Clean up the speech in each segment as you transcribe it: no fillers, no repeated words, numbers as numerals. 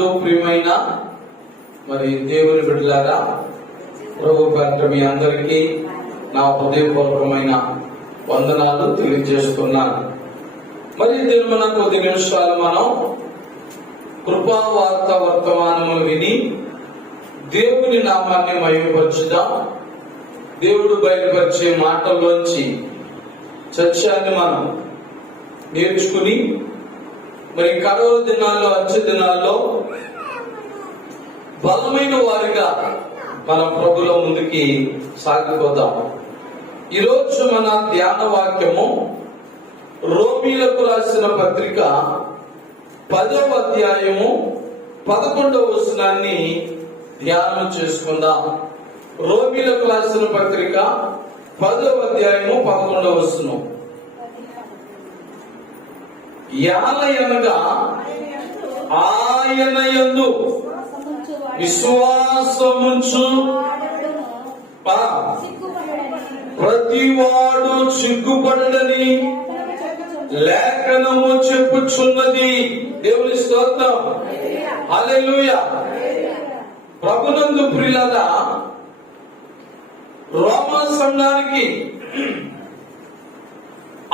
ప్రభునందు ప్రియమైన దేవుని బిడ్డలారా, ప్రభు పేరిట మీ అందరికీ నా హృదయపూర్వకమైన వందనాలు తెలియజేస్తున్నాను. మన కొద్ది నిమిషాలు మనం కృపావార్త వర్తమానములు విని దేవుని నామాన్ని మహిమపరచుదాం. దేవుడు బయలుపరిచే మాటల్లోంచి సత్యాన్ని మనం నేర్చుకుని కడవ దినాల్లో, అంచె దినాల్లో బలమైన వారిగా మన ప్రభులో ముందుకి సాగిపోదాం. ఈరోజు మన ధ్యాన వాక్యము రోమీలకు రాసిన పత్రిక 10వ అధ్యాయము 11వ వచనాన్ని ధ్యానం చేసుకుందాం. రోమీలకు రాసిన పత్రిక 10వ అధ్యాయము 11వ వచనం. యాలయనగా ఆయన యందు విశ్వాసముంచు ప్రతివాడు సిగ్గుపడని లేఖనము చెప్పుచున్నది. దేవుని స్తోత్రం, హల్లెలూయా. ప్రభునందు ప్రియులారా, రోమా సంఘానికి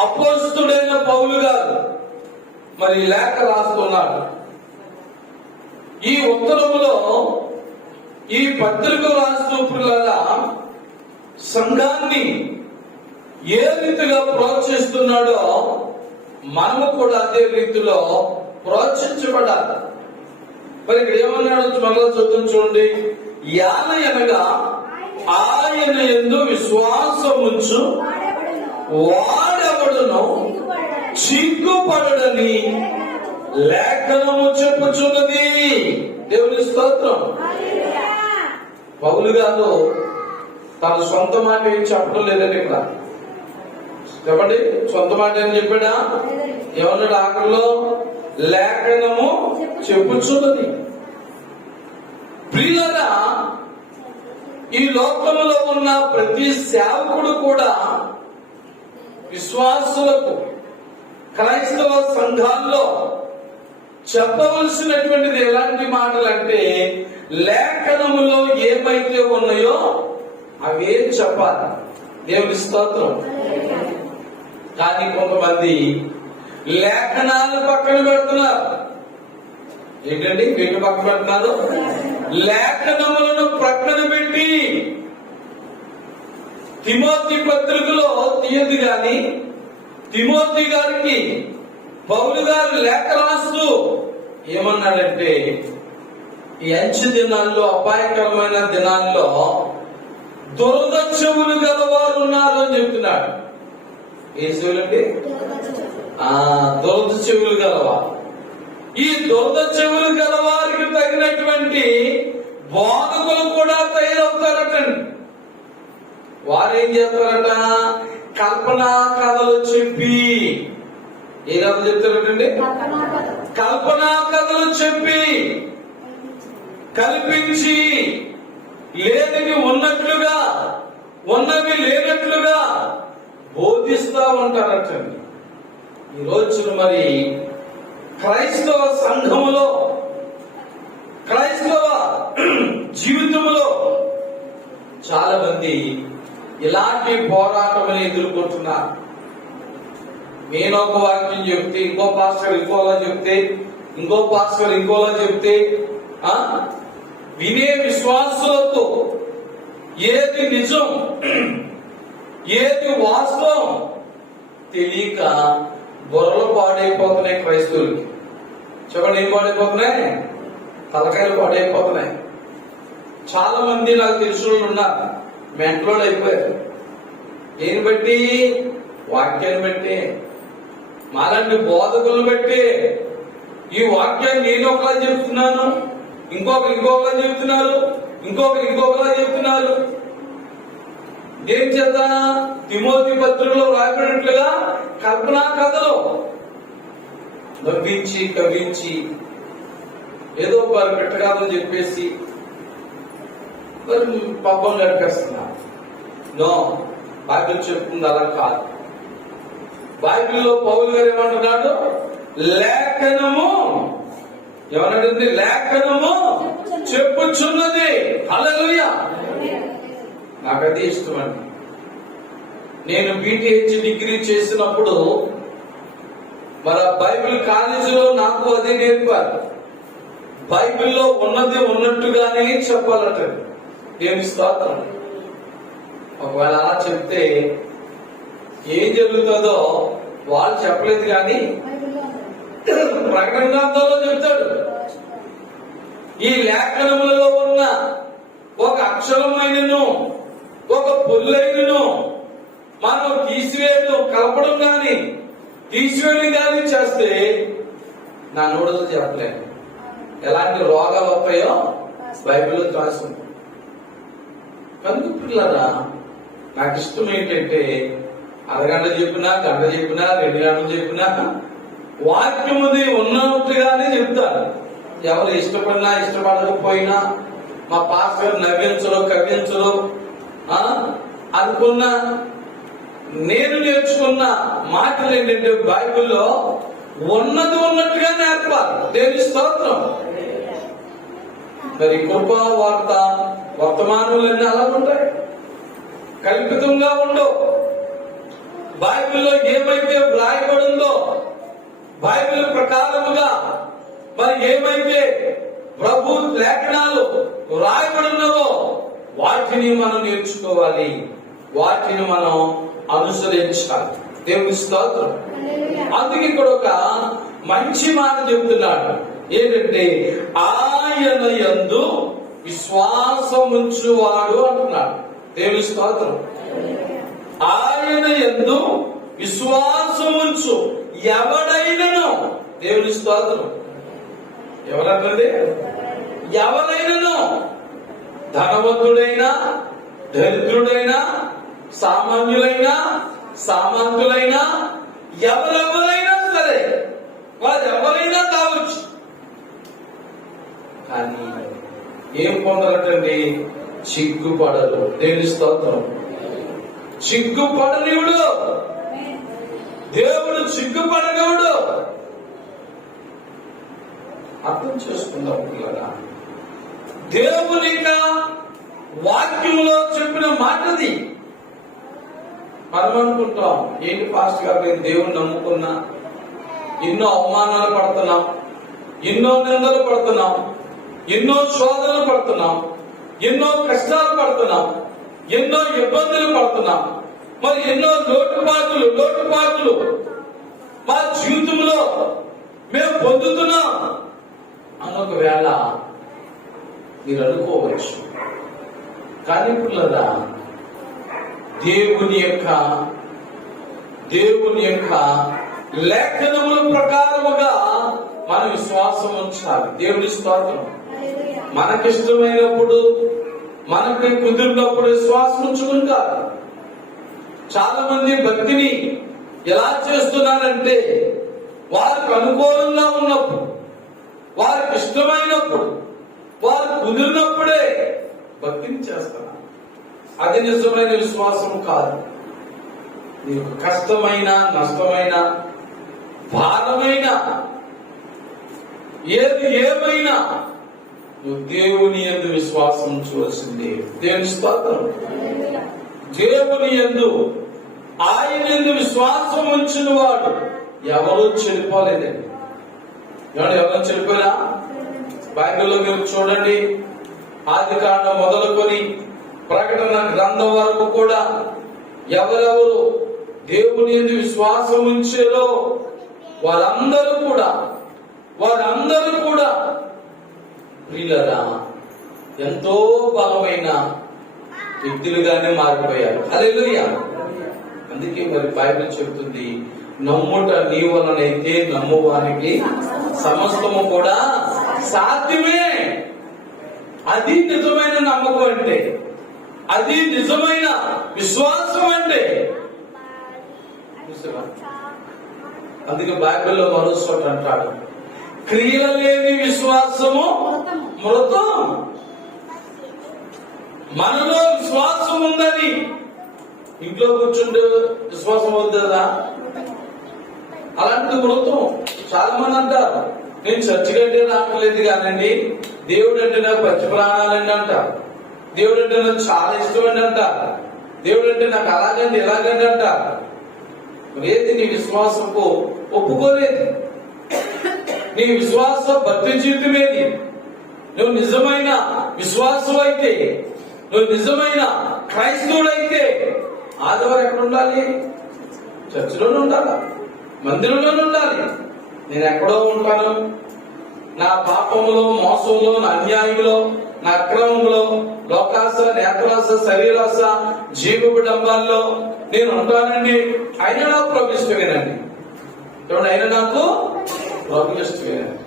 అపోస్తలుడైన పౌలు గారు లేఖ రాస్తున్నాడు. ఈ ఉత్తరములో ఈ పత్రిక రాస్తున్న సంఘాన్ని ఏ రీతిగా ప్రోత్సహిస్తున్నాడో మనము కూడా అదే రీతిలో ప్రోత్సహించబడాలి. ఇక్కడ ఏమన్నాడు మరలా చదువు చూడండి. యాలయనగా ఆయన యందు విశ్వాసముంచు వాడెవడును సిగ్గుపడని లేఖనము చెప్పుచున్నది. దేవుని స్తోత్రం. పౌలు గారు తన సొంత మాట ఏం చెప్పడం లేదండి. ఇక్కడ చెప్పండి, సొంత మాట ఏం చెప్పాడా? ఏమన్నాడు ఆఖరిలో? లేఖనము చెప్పుచున్నది. ప్రియులారా, ఈ లోకంలో ఉన్న ప్రతి సేవకుడు కూడా విశ్వాసులకు, క్రైస్తవ సంఘాల్లో చెప్పవలసినటువంటిది ఎలాంటి మాటలంటే, లేఖనములో ఏమైతే ఉన్నాయో అవే చెప్పాలి. దేవుని స్తోత్రం. కానీ కొంతమంది లేఖనాలు పక్కన పెడుతున్నారు. ఏంటండి వీటి పక్కన పెడుతున్నారు? లేఖనములను ప్రక్కన పెట్టి తిమోతి పత్రికలో తీయదు గాని, తిమోతి గారికి పౌలు గారు లేఖ రాస్తూ ఏమన్నాడంటే, ఈ అంచె దినాల్లో, అపాయకరమైన దినాల్లో దురద చెవులు గలవారు ఉన్నారు అని చెప్తున్నాడు. ఏ చెవులండి? దురద చెవులు గలవారు. ఈ దురద చెవులు గలవారికి తగినటువంటి బోధకులు కూడా తయారవుతారటండి. వారేం చేస్తారట? కల్పనా కథలు చెప్పి, ఏ కథలు చెప్తారటండి? కల్పనా కథలు చెప్పి, కల్పించి, లేనివి ఉన్నట్లుగా, ఉన్నవి లేనట్లుగా బోధిస్తా ఉంటారటండి. ఈరోజు క్రైస్తవ సంఘములో, క్రైస్తవ జీవితంలో చాలా మంది ఇలాంటి పోరాటం ఎదుర్కొంటున్నారు. నేను ఒక వాక్యం చెప్తే, ఇంకో పాస్టర్ ఇంకోలా చెప్తే, ఇంకో పాస్టర్ ఇంకోలా చెప్తే, వినే విశ్వాసులతో ఏది నిజం, ఏది వాస్తవం తెలియక బుర్రలు పాడైపోతున్నాయి క్రైస్తవులకి. చెప్పండి, ఏం పాడైపోతున్నాయి? తలకాయలు పాడైపోతున్నాయి. చాలా మంది నాకు తెలిసిన వాళ్ళు ఉన్నారు, మెంటలోళ్ళు అయిపోయారు. ఏం బట్టి? వాక్యాన్ని బట్టి, మాలాంటి బోధకులను బట్టి. ఈ వాక్యాన్ని నేను ఒకలా చెప్తున్నాను, ఇంకొకలా చెప్తున్నారు, ఇంకొకలా చెప్తున్నారు. ఏం చేత? తిమోతి పత్రికలో రాయబడినట్లుగా కల్పనా కథలు నవ్వించి, కవించి, ఏదో వారు పెట్టగాదని చెప్పేసి పాపం నడిపేస్తున్నారు. నో, బైబిల్ చెప్తుంది అలా కాదు. బైబిల్లో పౌలు గారు ఏమంటున్నాడు? లేఖనము ఏమన్నాడండి? లేఖనము చెప్పుచున్నది. హల్లెలూయా. నాకు అది ఇష్టం అండి. నేను బీటీహెచ్ డిగ్రీ చేసినప్పుడు మన బైబిల్ కాలేజీలో నాకు అదే నేర్పారు. బైబిల్లో ఉన్నది ఉన్నట్టుగానే చెప్పాలట. ఏమి స్తోత్రం. ఒకవేళ అలా చెప్తే ఏం జరుగుతుందో వాళ్ళు చెప్పలేదు, కానీ ప్రకటన గ్రంథంలో చెప్తాడు. ఈ లేఖనములలో ఉన్న ఒక అక్షరమైనను ఒక పొల్లైనను మనం తీసివేయడం, కలపడం గాని తీసివేయడం గాని చేస్తే నా నోడలు చెప్పలేను. ఎలాంటి రోగాలు వస్తాయో బైబిల్లో రాసింది. కనుక పిల్లరా, నాకు ఇష్టం ఏంటంటే అరగంట చెప్పినా, గంట చెప్పినా, 2 గంటలు చెప్పినా వాక్యముది ఉన్నట్టుగానే చెప్తారు. ఎవరు ఇష్టపడినా ఇష్టపడకపోయినా, మా పాస్టర్ నవ్వించరు కవ్వించరు అనుకున్నా, నేను నేర్చుకున్న మాటలు ఏంటంటే బైబిల్లో ఉన్నది ఉన్నట్టుగా నేర్పాలి. దేవుని స్తోత్రం. మరి కృపా వార్త వర్తమానాలన్నీ అలా ఉంటాయి, కల్పితంగా ఉండవు. బైబిల్లో ఏమైతే వ్రాయబడిందో, బైబిల్ ప్రకారముగా మరి ఏమైతే ప్రభు లేఖనాలు వ్రాయబడినవో వాటిని మనం నేర్చుకోవాలి, వాటిని మనం అనుసరించాలి. దేవుని స్తోత్రం. అందుకే ఇక్కడ ఒక మంచి మాట చెబుతున్నాడు. ఏంటంటే ఆయన యందు విశ్వాసముంచువాడు అంటున్నాడు. దేవుని స్తోత్రం. ఆయన యందు విశ్వాసముంచు ఎవడైనను, దేవుని స్తోత్రం, ఎవరంటే ఎవరైనను, ధనవంతుడైనా దరిద్రుడైనా సామాన్యులైనా సామంతులైనా ఎవరెవరైనా సరే, వారు ఎవరైనా కావచ్చు. కానీ ఏం పొందరటండి? సిగ్గుపడరు. దేవుని స్తోత్రం. సిగ్గుపడనివుడు దేవుడు, సిగ్గుపడనివుడు. అర్థం చేసుకుందాం పిల్లగా. దేవుని వాక్యంలో చెప్పిన మాటది. మనం అనుకుంటాం, ఏంటి పాస్టర్ గారు నేను దేవుని నమ్ముకున్నా, ఎన్నో అవమానాలు పడుతున్నాం, ఎన్నో నిందలు పడుతున్నాం, ఎన్నో శోధనలు పడుతున్నాం, ఎన్నో కష్టాలు పడుతున్నాం, ఎన్నో ఇబ్బందులు పడుతున్నాం, మరి ఎన్నో లోటుపాట్లు మా జీవితంలో మేము పొందుతున్నాం అన్నొకవేళ మీరు అనుకోవచ్చు. కానీ పిల్లరా, దేవుని యొక్క లేఖనముల ప్రకారముగా మన విశ్వాసం ఉంచాలి. దేవుని స్తోత్రం. మనకిష్టమైనప్పుడు, మనకి కుదిరినప్పుడు విశ్వాసం ఉంచుకుంటారు. చాలా మంది భక్తిని ఎలా చేస్తున్నారంటే వారికి అనుకూలంగా ఉన్నప్పుడు, వారికి ఇష్టమైనప్పుడు, వారు కుదిరినప్పుడే భక్తిని చేస్తున్నారు. అది నిజమైన విశ్వాసం కాదు. నీకు కష్టమైన, నష్టమైన, భారమైన, ఏమైనా నువ్వు దేవుని యందు విశ్వాసం ఉంచవలసిందే. దేవుని స్తోత్రం. దేవుని యందు, ఆయన యందు విశ్వాసం ఉంచిన వాడు ఎవరు చెడిపోలేదండి. ఎవరు చెడిపోయినా బైబిల్లో మీరు చూడండి, ఆదికాండం మొదలుకొని ప్రకటన గ్రంథం వరకు కూడా ఎవరెవరు దేవుని యందు విశ్వాసం ఉంచారో వారందరూ కూడా ప్రియులరా ఎంతో బలమైన వ్యక్తులుగానే మారిపోయారు. హల్లెలూయా. అందుకే మరి బైబిల్ చెబుతుంది, నమ్ముట నీ వలనైతే నమ్మువానికి సమస్తము కూడా సాధ్యమే. అది నిజమైన నమ్మకం అంటే, అది నిజమైన విశ్వాసం అంటే. అందుకే బైబిల్లో మరో చోట అంటాడు, క్రియలు లేని విశ్వాసము మృతం. మనలో విశ్వాసం ఉందని ఇంట్లో కూర్చుంటే విశ్వాసం అవుతుందా? అలాంటిది మృతం. చాలా మంది అంటారు నేను చర్చి కంటే రావట్లేదు కానండి, దేవుడు అంటే నాకు పచ్చి ప్రాణాలండి అంట, దేవుడు అంటే నాకు చాలా ఇష్టం అండి అంట, దేవుడు అంటే నాకు అలాగండి ఎలాగండి అంట. ఏది నీ విశ్వాసంకు ఒప్పుకోలేదు, నీ విశ్వాస భక్తి జీవితం ఏది? నువ్వు నిజమైన విశ్వాసం అయితే, నువ్వు నిజమైన క్రైస్తవుడైతే ఆదివారం ఎక్కడ ఉండాలి? చర్చిలోనే ఉండాలి, మందిరంలోనే ఉండాలి. నేను ఎక్కడో ఉంటాను, నా పాపంలో, మోసంలో, నా అన్యాయంలో, నా అక్రమంలో, లోకాస, నేత్రాస, శరీరాస, జీవపు డంబాల్లో నేను ఉంటానండి. అయినా నాకు ప్రభు ఇష్టమేనండి. చూడండి, అయినా నాకు ప్రభు ఇష్టమేనండి.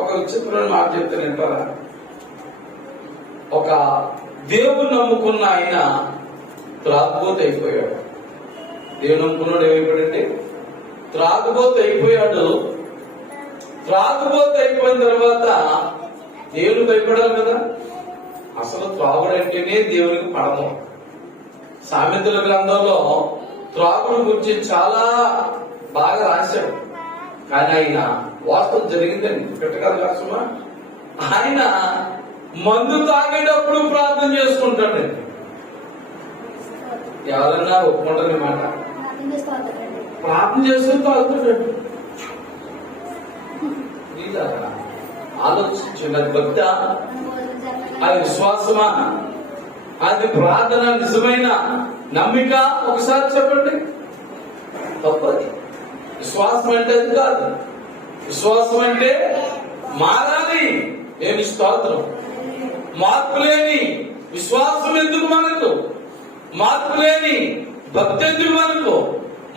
ఒక విచిత్రమైన మాట చెప్తానంటారా? ఒక దేవుని నమ్ముకున్న ఆయన త్రాగుబోతు అయిపోయాడు. దేవుని నమ్ముకున్నాడు ఏమైపోయాడంటే త్రాగుబోతు అయిపోయాడు. త్రాగుబోతు అయిపోయిన తర్వాత దేవుని భయపడాలి కదా. అసలు త్రాగుడంటేనే దేవునికి పడము. సామెతల గ్రంథంలో త్రాగుడు గురించి చాలా బాగా రాశాడు. కానీ ఆయన వాస్తవం జరిగిందండి, పెట్టగల రాసమా. ఆయన మందు తాగేటప్పుడు ప్రార్థన చేసుకుంటాడండి. ఎవరన్నా ఒప్పుకుంటారు మాట, ప్రార్థన చేసుకుని తాగుతాడు. ఆలోచించండి, అది భక్త, అది విశ్వాసమా, అది ప్రార్థన, నిజమైన నమ్మిక? ఒకసారి చెప్పండి. తప్పది. విశ్వాసం అంటే అది కాదు. విశ్వాసం అంటే మారాలి. ఏమి స్తోత్రం. మార్పు లేని విశ్వాసం ఎందుకు మనకు? మార్పు లేని భక్తి ఎందుకు మనకు?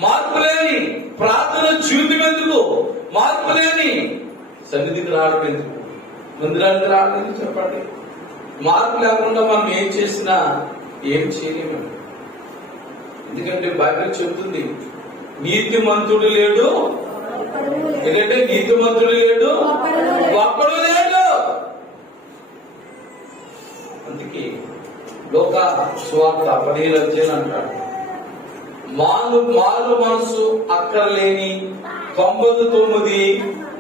మార్పు లేని ప్రార్థన జీవితం ఎందుకు? మార్పు లేని సన్నిధికి రావడం ఎందుకు? మందిరానికి రావడం ఎందుకు? చెప్పండి. మార్పు లేకుండా మనం ఏం చేసినా ఏం చేయలేము. ఎందుకంటే బైబిల్ చెప్తుంది, నీతిమంతుడు లేడు. ఎందుకంటే నీతిమంతుడు లేడు, ఒక్కడు లేడు. అందుకే లోక స్వార్థ 15 అధ్యాయం అంటాడు, మారు మనసు అక్కర్లేని 99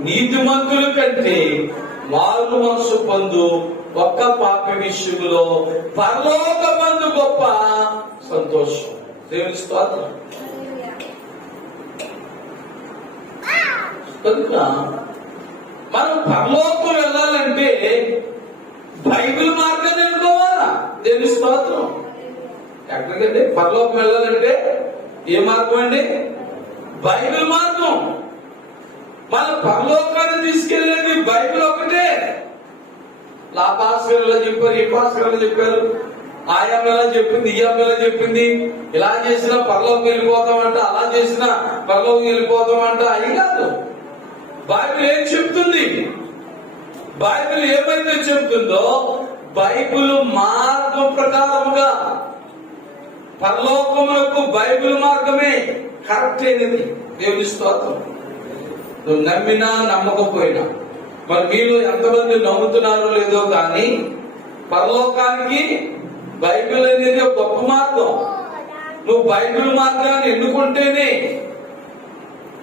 నీతిమంతుల కంటే మారు మనసు పొందు ఒక్క పాపి విషయంలో పరలోక మందు గొప్ప సంతోషం. దేవుని స్తోత్రం. కనుక మనం పరలోకం వెళ్ళాలంటే బైబిల్ మార్గాన్ని ఎన్నుకోవాలా? దేవుని స్తోత్రం. ఎక్కడికంటే పరలోకం వెళ్ళాలంటే ఏ మార్గం అండి? బైబిల్ మార్గం. మన పరలోకాన్ని తీసుకెళ్లేది బైబిల్ ఒకటే. ఆ భాస్కర్లో చెప్పారు, ఈ భాస్కర్లో చెప్పారు, ఆయా ఎలా చెప్పింది, ఈ ఎలా చెప్పింది, ఇలా చేసినా పరలోకం వెళ్ళిపోతామంట, అలా చేసినా పరలోకం వెళ్ళిపోతామంట. అయి కాదు. బైబిల్ ఏం చెప్తుంది? బైబిల్ ఏమైతే చెప్తుందో బైబిల్ మార్గం ప్రకారముగా పరలోకములకు బైబిల్ మార్గమే కరెక్ట్ అయినది. దేవుని స్తోత్రం. నువ్వు నమ్మినా నమ్మకపోయినా, మరి మీరు ఎంతమంది నమ్ముతున్నారో లేదో కానీ పరలోకానికి బైబిల్ అనేది ఒక గొప్ప మార్గం. నువ్వు బైబిల్ మార్గాన్ని ఎన్నుకుంటేనే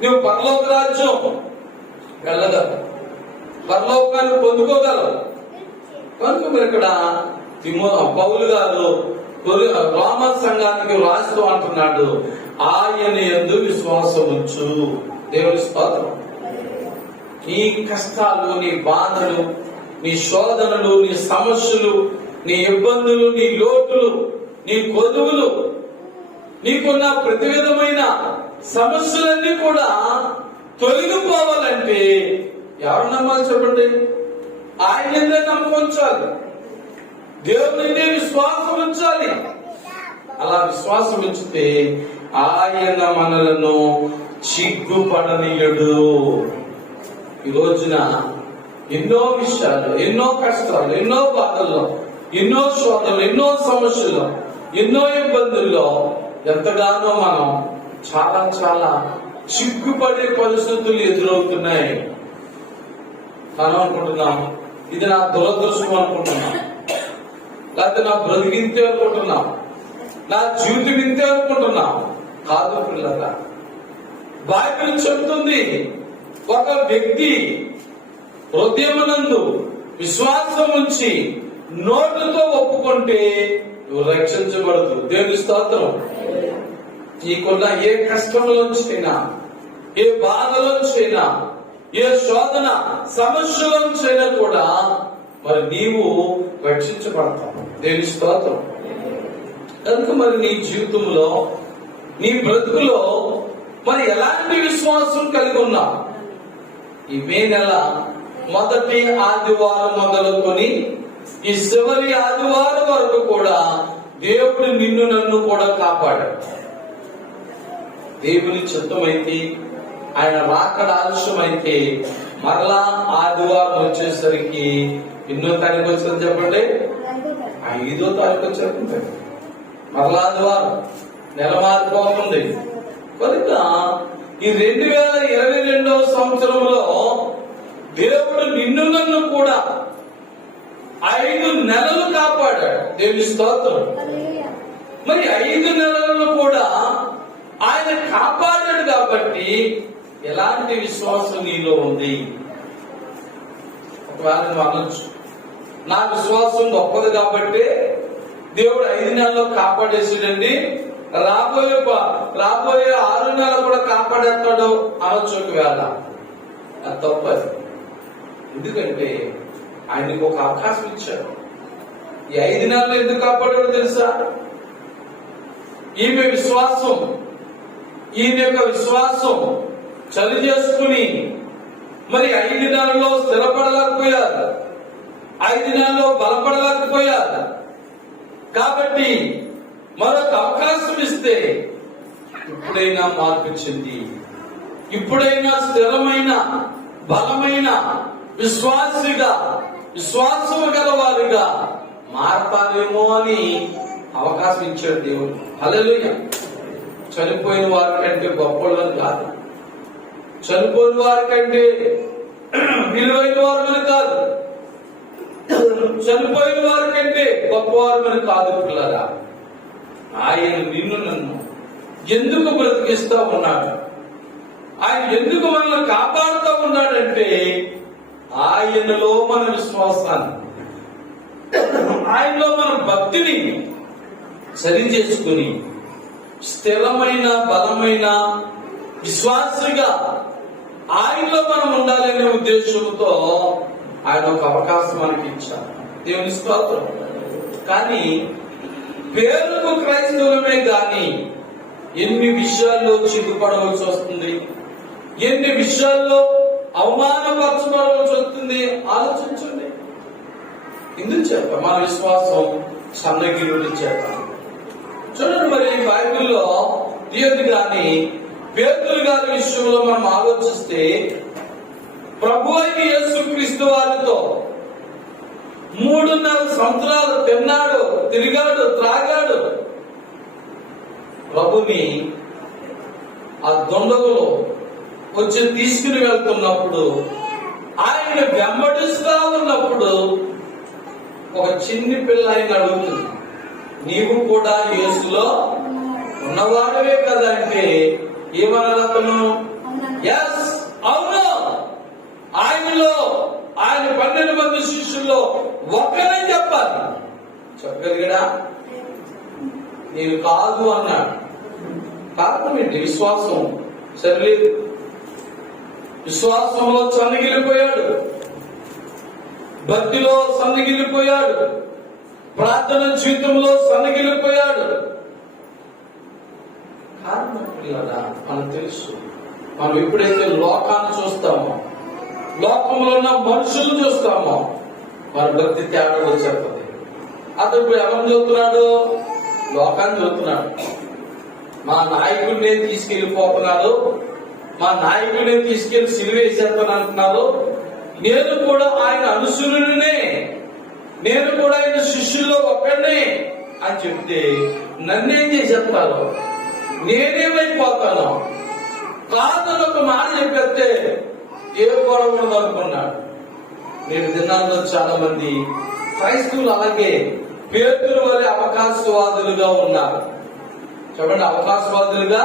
నువ్వు పరలోక రాజ్యం వెళ్ళగలవు, పరలోకాన్ని పొందుకోగలవు. కనుక మీరు ఇక్కడ పౌలు గారు రోమా సంఘానికి రాస్తూ అంటున్నాడు, ఆయన యందు విశ్వాసం ఉంచు. దేవుని స్తోత్రం. నీ కష్టాలు, నీ బాధలు, నీ శోధనలు, నీ సమస్యలు, నీ ఇబ్బందులు, నీ లోటులు, నీ కొదువులు, నీకున్న ప్రతి విధమైన సమస్యలన్నీ కూడా తొలగిపోవాలంటే ఎవరు నమ్మాలి చెప్పండి? ఆయననే నమ్మకం ఉంచాలి, దేవునినే విశ్వాసం ఉంచాలి. అలా విశ్వాసం ఉంచితే ఆయన మనలను సిగ్గుపడనీయడు. ఈ రోజున ఎన్నో విషయాలు, ఎన్నో కష్టాలు, ఎన్నో బాధల్లో, ఎన్నో శోధనలు, ఎన్నో సమస్యలు, ఎన్నో ఇబ్బందుల్లో ఎంతగానో మనం చాలా చాలా సిగ్గుపడే పరిస్థితులు ఎదురవుతున్నాయి. మనం అనుకుంటున్నాం ఇది నా దురదృష్టం అనుకుంటున్నాం, లేకపోతే నా బ్రతికింతే అనుకుంటున్నాం, నా జీవితం ఇంతే అనుకుంటున్నాం. కాదు పిల్లల, బైబిల్ చెబుతుంది ఒక వ్యక్తి హృదయమునందు విశ్వాసం ఉంచి నోటితో ఒప్పుకుంటే నువ్వు రక్షించబడదు. దేవుని స్తోత్రం. నీకున్న ఏ కష్టంలోంచైనా, ఏ బాధలోంచైనా, ఏ శోధన సమస్యలోంచైనా కూడా మరి నీవు రక్షించబడతావు. దేవుని స్తోత్రం. కనుక మరి నీ జీవితంలో, నీ బ్రతుకులో మరి ఎలాంటి విశ్వాసం కలిగి ఉన్నావు? ఈ మే నెల మొదటి ఆదివారం మొదలుకొని ఈ చివరి ఆదివారం వరకు కూడా దేవుడు నిన్ను నన్ను కూడా కాపాడాడు. దేవుని చిత్తమైతే, ఆయన రాకడ ఆలస్యమైతే మరలా ఆదివారం వచ్చేసరికి ఎన్నో తారీఖు వచ్చింది చెప్పండి? 5వ తారీఖు వచ్చేది. మరలా ఆదివారం, నెల మారిపోతుంది. కనుక ఈ 2022వ సంవత్సరంలో దేవుడు నిన్ను నన్ను కూడా 5 నెలలు కాపాడాడు. దేవుని స్తోత్రం. మరి 5 నెలలను కూడా ఆయన కాపాడాడు కాబట్టి ఎలాంటి విశ్వాసం నీలో ఉంది? ఒకవేళ నువ్వు అనొచ్చు, నా విశ్వాసం గొప్పది కాబట్టి దేవుడు 5 నెలల్లో కాపాడేసాడండి, రాబోయే 6 నెలలు కూడా కాపాడేస్తాడు అనొచ్చు. ఒకవేళ అది తప్పదు. ఎందుకంటే ఆయనకు ఒక అవకాశం ఇచ్చాడు. ఈ 5 నెలలు ఎందుకు కాపాడాడు తెలుసా? ఈయన యొక్క విశ్వాసం చలి చేసుకుని మరి 5 నెలల్లో స్థిరపడలేకపోయారు, 5 నెలల్లో బలపడలేకపోయారు. కాబట్టి మరొక అవకాశం ఇస్తే ఇప్పుడైనా మార్పు చెంది, ఇప్పుడైనా స్థిరమైన బలమైన విశ్వాసము గలవారిగా మారతారేమో అని అవకాశం ఇచ్చాడు దేవుడు. హల్లెలూయా. చనిపోయిన వారి కంటే గొప్పవాళ్ళని కాదు, చనిపోయిన వారి కంటే విలువైన వారు కాదు, చనిపోయిన వారి కంటే గొప్పవారు కాదు. పిల్లరా, ఆయన నిన్ను నన్ను ఎందుకు బ్రతికిస్తా ఉన్నాడు? ఆయన ఎందుకు మనల్ని కాపాడుతూ ఉన్నాడంటే ఆయనలో మన విశ్వాసాన్ని, ఆయనలో మన భక్తిని సరి చేసుకుని స్థిరమైన బలమైన విశ్వాసిగా ఆయనలో మనం ఉండాలనే ఉద్దేశంతో ఆయన ఒక అవకాశం మనకి ఇచ్చారు. దేవుని స్తోత్రం. కానీ పేరుకు క్రైస్తవులమే గాని ఎన్ని విషయాల్లో చిక్కుపడవలసి వస్తుంది, ఎన్ని విషయాల్లో అవమానపరచబడవలసి వస్తుంది ఆలోచించండి. ఎందుకు చేత మన విశ్వాసం సన్నగిరుడి చేత. చూడండి, మరి బైబిల్లో తీయదు గాని పేతురు గారి విషయంలో మనం ఆలోచిస్తే ప్రభు అయిన యేసుక్రీస్తు వారితో 3.5 సంవత్సరాలు తిన్నాడు, తిరిగాడు, త్రాగాడు. ప్రభుని ఆ దొండలో వచ్చి తీసుకుని వెళ్తున్నప్పుడు, ఆయన వెంబడిస్తా ఉన్నప్పుడు ఒక చిన్ని పిల్ల ఆయన అడుగుతుంది, నీవు కూడా యేసులో ఉన్నవాడవే కదా అంటే ఏమన్నాడు అతను? ఎస్, అవును, ఆయనలో, ఆయన 12 మంది శిష్యుల్లో ఒక్కనే చెప్పాలి. చెప్పగలిగాడా? నేను కాదు అన్నాడు. కారణం ఏంటి? విశ్వాసం సరిలేదు. విశ్వాసంలో సన్నగిలిపోయాడు, భక్తిలో సన్నగిలిపోయాడు, ప్రార్థన జీవితంలో సన్నగిలిపోయాడు. కారణం పిల్లరా, మనకు తెలుసు. మనం ఎప్పుడైతే లోకాన్ని చూస్తామో, లోకంలో ఉన్న మనుషులు చూస్తామో, మన భక్తి తేడా వచ్చేస్తుంది. అతను ఎవరిని చూస్తున్నాడు? లోకాన్ని చూస్తున్నాడు. మా నాయకుడినే తీసుకెళ్లిపోతున్నాడు, మా నాయకుడినే తీసుకెళ్లి సిలువ వేసేస్తాను అంటున్నారు, నేను కూడా ఆయన అనుసరుడినే, నేను కూడా ఆయన శిష్యుల్లో ఒక్కడే అని చెప్తే నన్నేం చేసేస్తారు, నేనేమైపోతాను? కాదని ఒక మాట చెప్పేస్తే ఏ గొడవ ఉండదు అనుకున్నాడు. నేను దినాల్లో చాలా మంది క్రైస్తవులు అలాగే పేతురు వలె అవకాశవాదులుగా ఉన్నారు. చెప్పండి, అవకాశవాదులుగా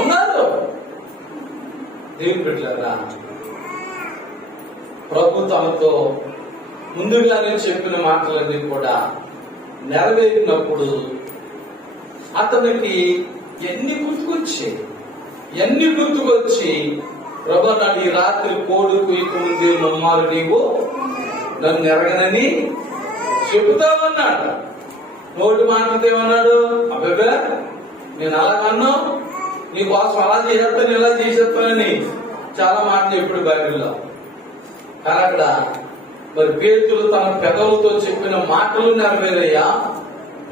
ఉన్నారు. దేవుని బిడ్డలారా, ప్రభు తమతో ముందుగానే చెప్పిన మాటలన్నీ కూడా నెరవేరినప్పుడు అతనికి ఎన్ని గుర్తుకొచ్చి ప్రభు నాడు ఈ రాత్రి కోడి కుయ్యకు ముందే నమ్మారు నీవు నన్ను ఎరగనని చెబుతామన్నాడు. నోటి మాటలతో ఏమన్నాడు? అబ్బాబే నేను అలాగన్నా నీకోసం అలా చేసేస్తాను ఇలా చేసేస్తానని చాలా మాటలు చెప్పాడు బైబిల్లో. కానీ అక్కడ మరి పేతురు తన పెదవులతో చెప్పిన మాటలు నెరవేరయ్యా.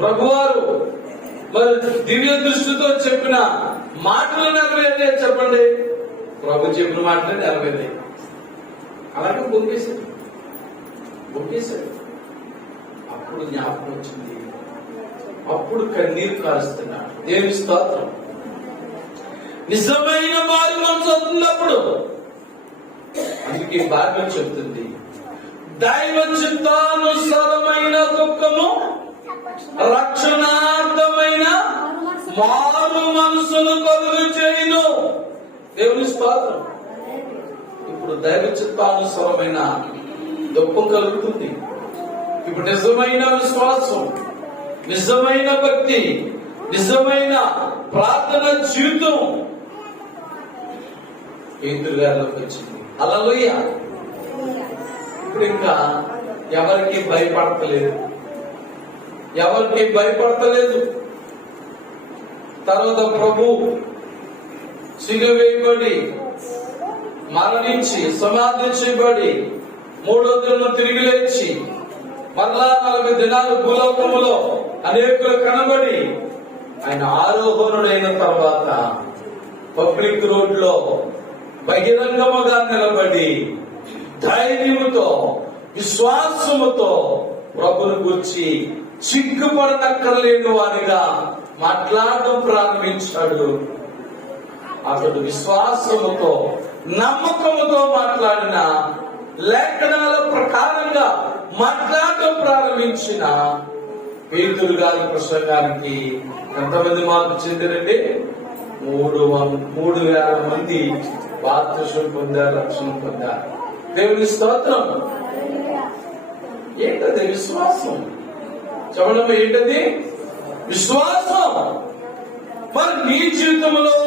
ప్రభువారు మరి దివ్య దృష్టితో చెప్పిన మాటలు నెరవేరే చెప్పండి. ప్రభు చెప్పిన మాటలే నెరవేరే. అలాగే బొంకేశాడు. అప్పుడు జ్ఞాపకం వచ్చింది. అప్పుడు కన్నీరు కారుస్తున్నాడు. దేవుని స్తోత్రం. నిజమైన మారు మనసు వస్తున్నప్పుడు అందుకే బాగా చెప్తుంది, దైవ చిత్తానుసారమైన దుఃఖము రక్షణార్థమైన మారు మనసును కలుగు చేయును. దేవుని స్తోత్రం. ఇప్పుడు దైవ చిత్తానుసారమైన దుఃఖం కలుగుతుంది. ఇప్పుడు నిజమైన విశ్వాసం, నిజమైన భక్తి, నిజమైన ప్రార్థన జీవితం పేతురు గారిలోకి వచ్చింది. హల్లెలూయా. ఇప్పుడు ఇంకా ఎవరికి భయపడతలేదు. తర్వాత ప్రభు సిలువ వేయబడి మరణించి సమాధి చేయబడి మూడో దినం తిరిగి లేచి మరలా 40 దినాలు భూలోకములో అనేకులు కనబడి ఆయన ఆరోహణుడైన తర్వాత పబ్లిక్ రోడ్ లో బహిరంగముగా నిలబడి ధైర్యముతో విశ్వాసముతో ప్రభుని గురించి సిగ్గుపడనక్కర్లేని వారిగా మాట్లాడడం ప్రారంభించాడు. అతడు విశ్వాసముతో నమ్మకముతో మాట్లాడిన లేఖనాల ప్రకారంగా మాట్లాడటం ప్రారంభించిన పేతురు గారి ప్రసంగానికి ఎంతమంది మార్పు చెందారండి? 3,000 మంది బాప్తిసం పొందారు, రక్షణ పొందారు. దేవుని స్తోత్రం. ఏంటది? విశ్వాసం. చెప్పడం ఏంటది? విశ్వాసం. మరి నీ జీవితంలో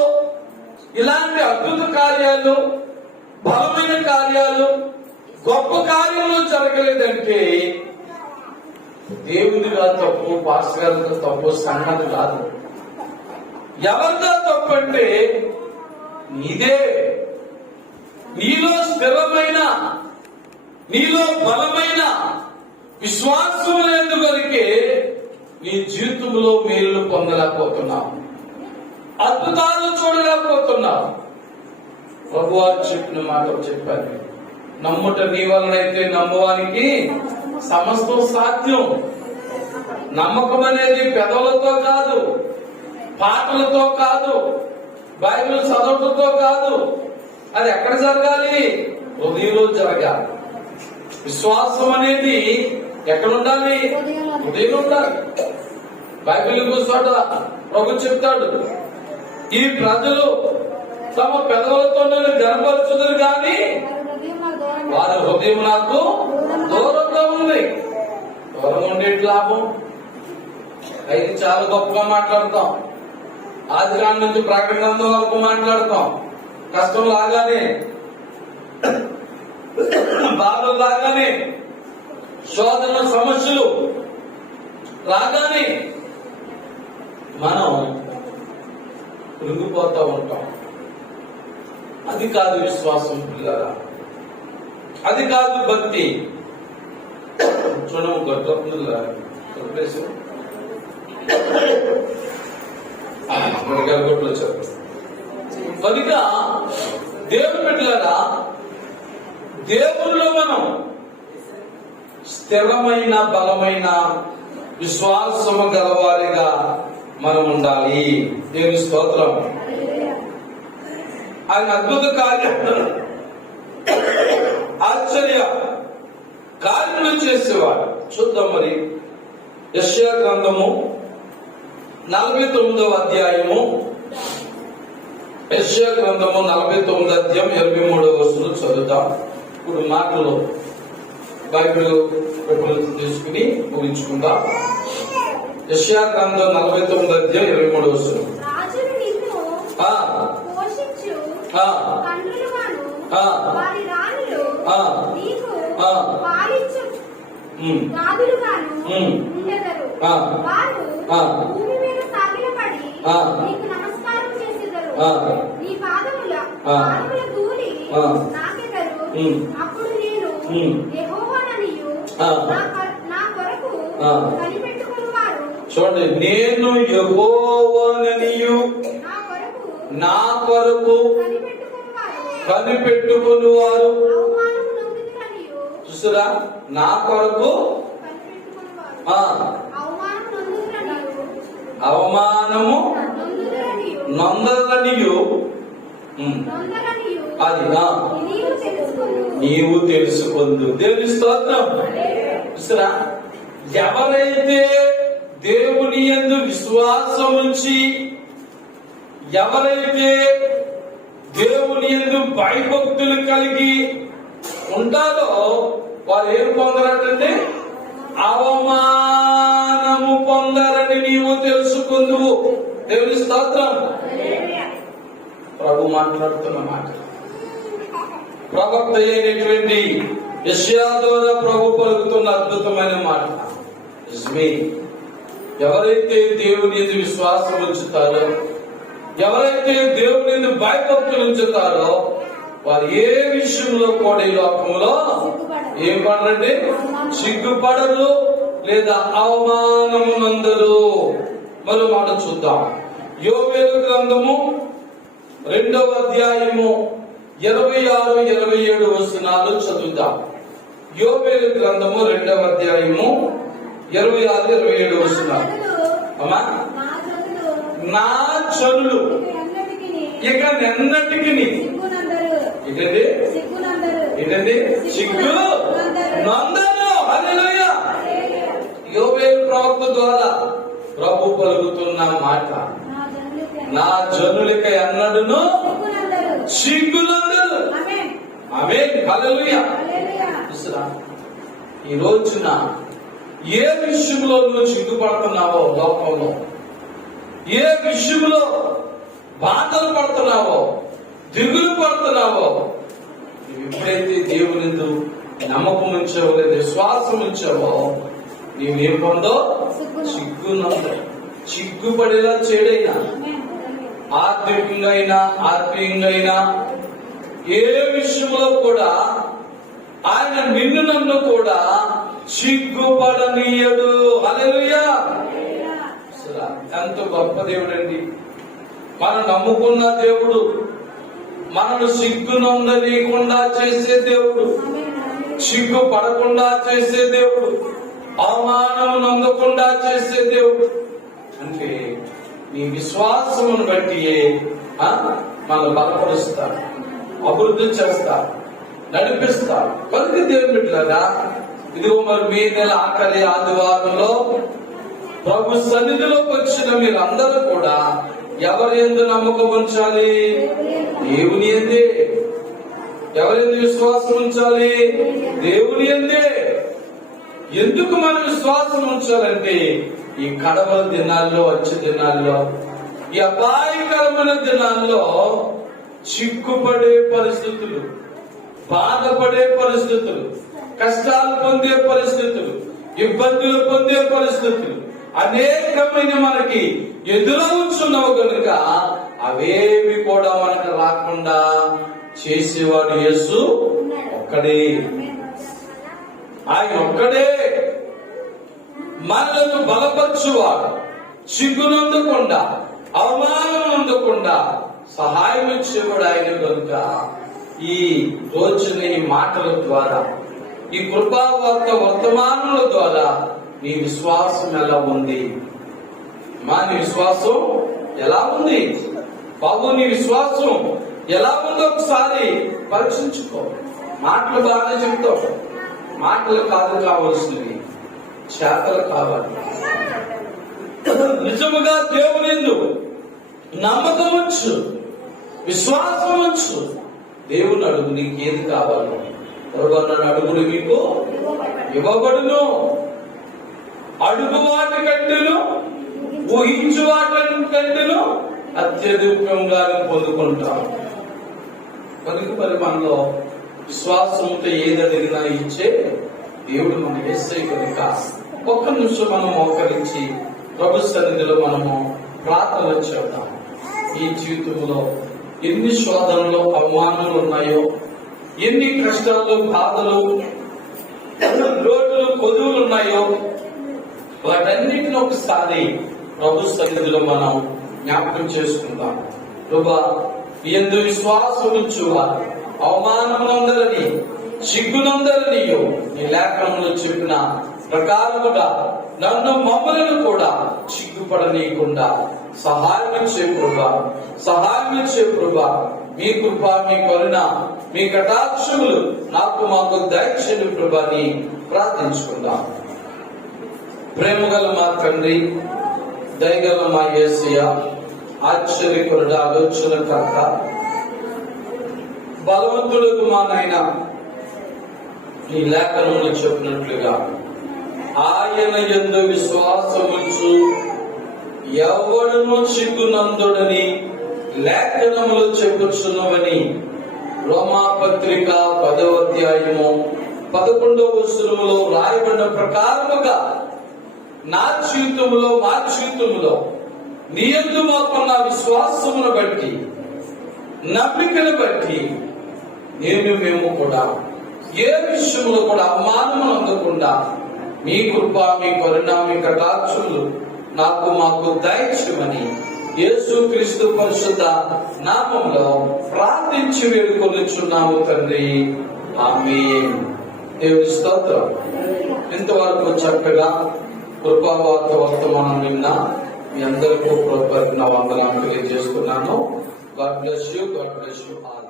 ఇలాంటి అద్భుత కార్యాలు, బలమైన కార్యాలు, గొప్ప కార్యాలు జరగలేదంటే దేవునిగా తప్పు, పాస్టర్ గారితో తప్పు సంగతి కాదు. ఎవరితో తప్పు అంటే నీదే. నీలో స్థిరమైన, నీలో బలమైన విశ్వాసం లేదుగలిగే నీ జీవితంలో మేలు పొందలేకపోతున్నావు, అద్భుతాలు చూడలేకపోతున్నావు. ప్రభువారు చెప్పిన మాట చెప్పారు, నమ్ముట నీ వలనైతే నమ్మువానికి సమస్తం సాధ్యం. నమ్మకం అనేది పెదవులతో కాదు, పాటలతో కాదు, బైబిల్ చదవటంతో కాదు. అది ఎక్కడ జరగాలి? హృదయంలో జరగాలి. విశ్వాసం అనేది ఎక్కడ ఉండాలి? హృదయంలో ఉండాలి. బైబిల్ చోట ప్రభు చెప్తాడు, ఈ ప్రజలు తమ పెదవులతో నేను గనపరచుదురు కానీ వారి హృదయం నాకు దూరంగా ఉంది. దూరం ఉండే లాభం. అయితే చాలా గొప్పగా మాట్లాడతాం, ఆదికాండం నుంచి ప్రకటన వరకు మాట్లాడతాం. కష్టం లాగానే, బాధలు లాగానే, శోధన సమస్యలు రాగానే మనం కృంగిపోతా ఉంటాం. అది కాదు విశ్వాసం పిల్లరా, అది కాదు భక్తి. చూడము గొప్పగా కనుక దేవుని బిడ్డలారా, దేవునిలో మనం స్థిరమైన బలమైన విశ్వాసము గలవారిగా మనం ఉండాలి. దేవుని స్తోత్రం. ఆయన అద్భుత కార్యాలు, ఆశ్చర్య కార్యాలు చేసేవాడు. చూద్దాం మరి యెషయా గ్రంథము 49వ అధ్యాయము యెషయా గ్రంథము 49వ అధ్యాయం 23వ వచనం చదువుతాం. ఇప్పుడు మాటలు బైబిల్ తీసుకుని ముగించుకుందాం. యెషయా గ్రంథం 49వ అధ్యాయం 23వ వచనం. అప్పుడు నేను యెహోవాననియు నా కొరకు కనిపెట్టుకున్నవారు. చూడండి, నేను యెహోవాననియు నా కొరకు కనిపెట్టుకున్నవారు. చూసారా, నా కొరకు అవమానము నొందలనియు అది నీవు తెలుసుకుందు. దేవుని స్తోత్రం. చూసారా, ఎవరైతే దేవుని యందు విశ్వాసం ఉంచి, ఎవరైతే దేవుని యందు భయభక్తులు కలిగి ఉంటారో వారు ఏం పొందరటండి? అవమానము పొందరని నీవు తెలుసుకుందువు. దేవుని స్తోత్రం. ప్రభు మాట్లాడుతున్న మాట, ప్రవక్త అయినటువంటి యెషయా ద్వారా ప్రభు పలుకుతున్న అద్భుతమైన మాట. ఎవరైతే దేవుని యందు విశ్వాసం ఉంచుతారో, ఎవరైతే దేవుని యందు భయభక్తులు ఉంచుతారో వారు ఏ విషయంలో కూడా ఈ లోకంలో ఏం పడరండి? సిగ్గుపడరు లేదా అవమానము నందరు. మరో మాట చూద్దాం. యోవేలు గ్రంథము 2వ అధ్యాయము 26, 27 వచనాలు చదువుతాం. యోవేలు గ్రంథము 2వ అధ్యాయము 26, 27 వచనాలు. అమ్మా, నా జనులు ఇక నిన్నటికి ఏంటండి? సిగ్గు నందరు. హల్లెలూయా. యోవేలు ప్రవక్త ద్వారా ప్రభు పలుకుతున్న మాట, నా జనులిక ఎన్నడును సిగ్గునందరు. ఆమేన్. హల్లెలూయా. ఈ రోజున ఏ విషయంలో నువ్వు సిగ్గుపడుతున్నావో, లోకంలో ఏ విషయంలో బాధలు పడుతున్నావో, దిగులు పడుతున్నావో, ఎప్పుడైతే దేవుని నమ్మకం ఉంచావో లేదా విశ్వాసం ఉంచావో నీవేం పొందో? సిగ్గునందరు. సిగ్గుపడేలా చేయడైనా, ఆత్మికంగా అయినా ఆత్మీయంగా అయినా ఏ విషయంలో కూడా ఆయన నిన్ను నన్ను కూడా సిగ్గుపడనీయడు. హల్లెలూయా. ఎంత గొప్ప దేవుడండి. మనం నమ్ముకున్న దేవుడు మనను సిగ్గునందనీయకుండా చేసే దేవుడు, సిగ్గు పడకుండా చేసే దేవుడు, అవమానం నొందకుండా చేసే దేవుడు. అంటే నీ విశ్వాసమును బట్టి మనం బలపరుస్తారు, అభివృద్ధి చేస్తారు, నడిపిస్తారు. కనుక దేవుని బిడ్డలారా, ఇదిగో మరి మీ నెల ఆఖరి ఆదివారంలో ప్రభు సన్నిధిలోకి వచ్చిన మీరందరూ కూడా ఎవరి యందు నమ్మకం ఉంచాలి? దేవుని యందే. ఎవరి యందు విశ్వాసం ఉంచాలి? దేవుని యందే. ఎందుకు మనం విశ్వాసం ఉంచాలంటే ఈ కడవల దినాల్లో, వచ్చే దినాల్లో, ఈ అపాయకరమైన దినాల్లో చిక్కుపడే పరిస్థితులు, బాధపడే పరిస్థితులు, కష్టాలు పొందే పరిస్థితులు, ఇబ్బందులు పొందే పరిస్థితులు అనేకమైన మనకి ఎదురవుతున్నావు కనుక అవేవి కూడా మనకు రాకుండా చేసేవాడు యేసు ఒక్కడే. ఆయన ఒక్కడే మనలను బలపరచువాడు. సిగ్గునందకుండా, అవమానం అందకుండా సహాయం ఇచ్చేవాడు ఆయన కనుక ఈ రోజున ఈ మాటల ద్వారా, ఈ కృపావార్త వర్తమానాల ద్వారా నీ విశ్వాసం ఎలా ఉంది? నీ విశ్వాసం ఎలా ఉంది? బాబు, నీ విశ్వాసం ఎలా ఉందో ఒకసారి పరీక్షించుకో. మాటలు బాగానే చెప్తావు, మాటలు కాదు కావాల్సినవి, చేతలు కావాలి. నిజముగా దేవుని యందు నమ్మకం వచ్చు, విశ్వాసం ఉంచు, దేవుని అడుగు, నీకు ఏది కావాలో. ఎవరన్నాడు? అడుగుడు మీకు ఇవ్వబడును, అడుగు వాటి కంటేను ఊహించు వాటి కంటేను అత్యధికంగా పొందుకుంటాం. మరి మనలో విశ్వాసంతో ఏది అడిగినా ఇచ్చే దేవుడు మన యేసయ్య కనుక ఒక్క నిమిషం మనం మోకరించి ప్రభు సన్నిధిలో మనము ప్రార్థన చేద్దాం. ఈ జీవితంలో ఎన్ని శోధనలు, అవమానాలు ఉన్నాయో, ఎన్ని కష్టాలు, బాధలు, రోడ్లు, కొదువులు ఉన్నాయో, వాటన్నిటిని ఒకసారి ప్రభు సన్నిధిలో మనం జ్ఞాపకం చేసుకుందాం. ప్రభువా, ఎందు విశ్వాసం ఉంచువారు అవమానమునందరని, సిగ్గునందరని నీ లేఖనంలో చెప్పిన ప్రకారముగా నన్ను, మమ్మలను కూడా సిగ్గుపడనీయకుండా సహాయం చే ప్రభువా, సహాయం చే ప్రభువా. మీ కృప, మీ కరుణ, మీ కటాక్షములు నాకు మాకు దయచేయండి ప్రభువా అని ప్రార్థించుకుందాం. ప్రేమగల మా తండ్రి, దయగల మా యేసయ్య, ఆశ్చర్యకరుడు, ఆలోచనకర్త, బలవంతులకు మా నాయన, ఈ లేఖనంలో చెప్పినట్లుగా ఆయన యందు విశ్వాసముంచు ఎవడును సిగ్గునందుడని లేఖనములో చెప్పుచున్నవని రోమాపత్రిక 10వ అధ్యాయము 11వ వచనములో రాయబడిన ప్రకారముగా నా జీవితంలో, మా జీవితంలో నీ యందు మాకున్న విశ్వాసమును బట్టి, నమ్మికను బట్టి మేము కూడా ఏ విషయంలో కూడా అవమానము అందకుండా మీ కృప, మీ కరుణ, మీ కటాక్షములు నాకు మాకు దయచేయమని యేసుక్రీస్తు పరిశుద్ధ నామములో ప్రార్థించి వేడుకొనుచున్నాము తండ్రి, ఆమేన్. దేవుని స్తోత్రం. ఇంతవరకు చక్కగా కృపావార్త వర్తమానం నిన్న మీ అందరికీ వందనాలు తెలియజేస్తున్నాను. God bless you. God bless you all.